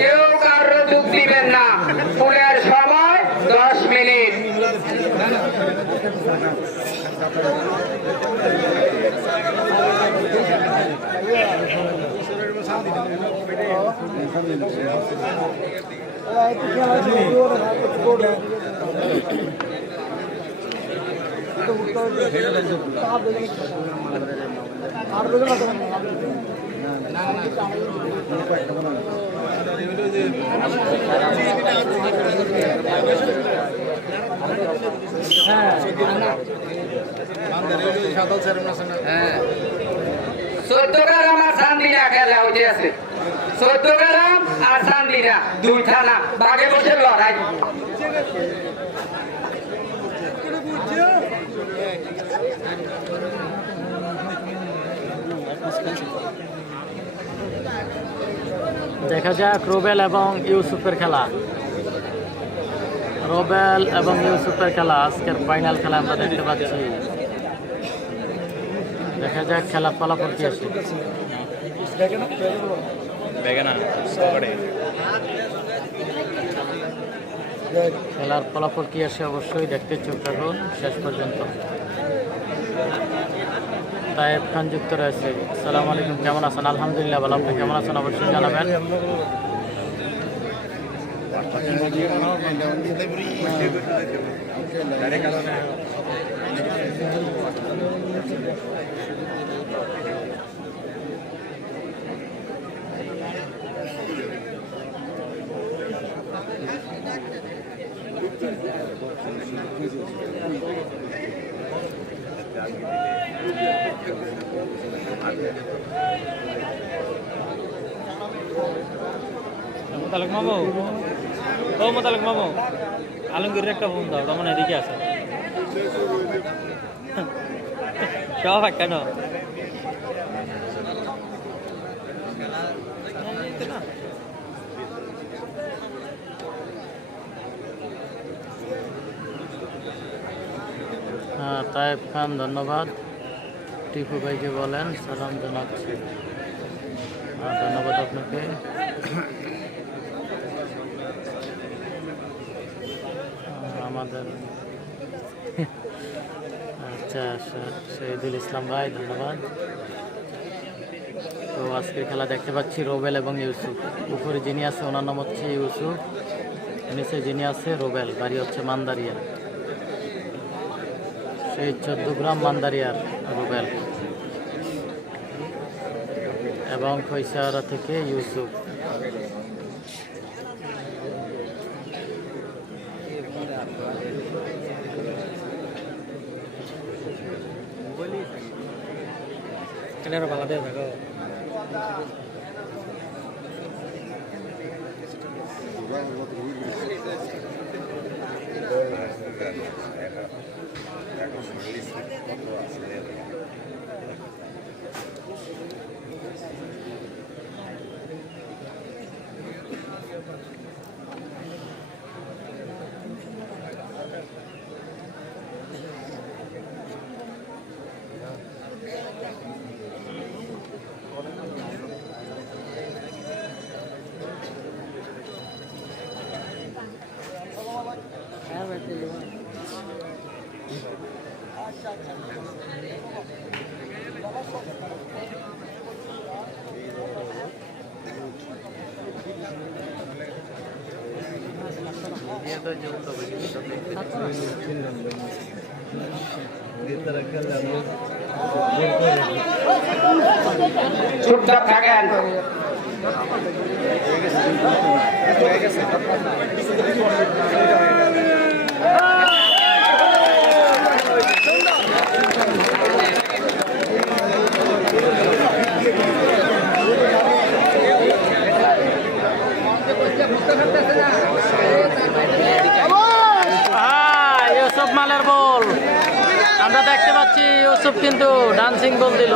কেউ কারও দুধ দিবেন না। ফুলের সময় দশ মিনিট। চোদ্দ গ্রাম আর চান্দিনা খেলা হইতে আছে চোদ্দ গ্রাম আর চান্দিনা দুই থানা বাঘে বসে লড়াই দেখা যাক রোবেল এবং ইউসুফের খেলা। রোবেল এবং ইউসুফের খেলা আজকের ফাইনাল খেলা আমরা দেখতে পাচ্ছি। দেখা যাক খেলার ফলাফল কি আসে খেলার ফলাফল কি আসে অবশ্যই দেখতে চোখ রাখুন। শেষ পর্যন্ত। তায়েব খান যুক্ত রয়েছে। সালাম আলাইকুম, কেমন আছেন? আলহামদুলিল্লাহ ভালো, আপনি কেমন আছেন? অবশ্যই জানাবেন। মোতালেক মামু? ও মোতালেক মামু। আলমগীরের একটা ফোন দাও ওটা মনে এদিকে আছে। সব কেন? হ্যাঁ তায়েব খান, ধন্যবাদ। টিপু ভাইকে বলেন, সালাম জানাচ্ছি। ধন্যবাদ আপনাকে। আমাদের আচ্ছা শহীদুল ইসলাম ভাই, ধন্যবাদ। তো আজকের খেলা দেখতে পাচ্ছি রোবেল এবং ইউসুফ। উপরে যিনি আছে, ওনার নাম হচ্ছে ইউসুফ। নিচে যিনি আছে, রোবেল। বাড়ি হচ্ছে মান্দারিয়া। সেই চোদ্দ গ্রাম মান্দারিয়ার রুবেল। এবং খৈসারা থেকে ইউসুফ। ভালো দিয়ে থাকো চুপচাপ থাকেন। হ্যাঁ ইউসুফ মালের বল। আমরা দেখতে পাচ্ছি ইউসুফ কিন্তু ডান্সিং বল দিল।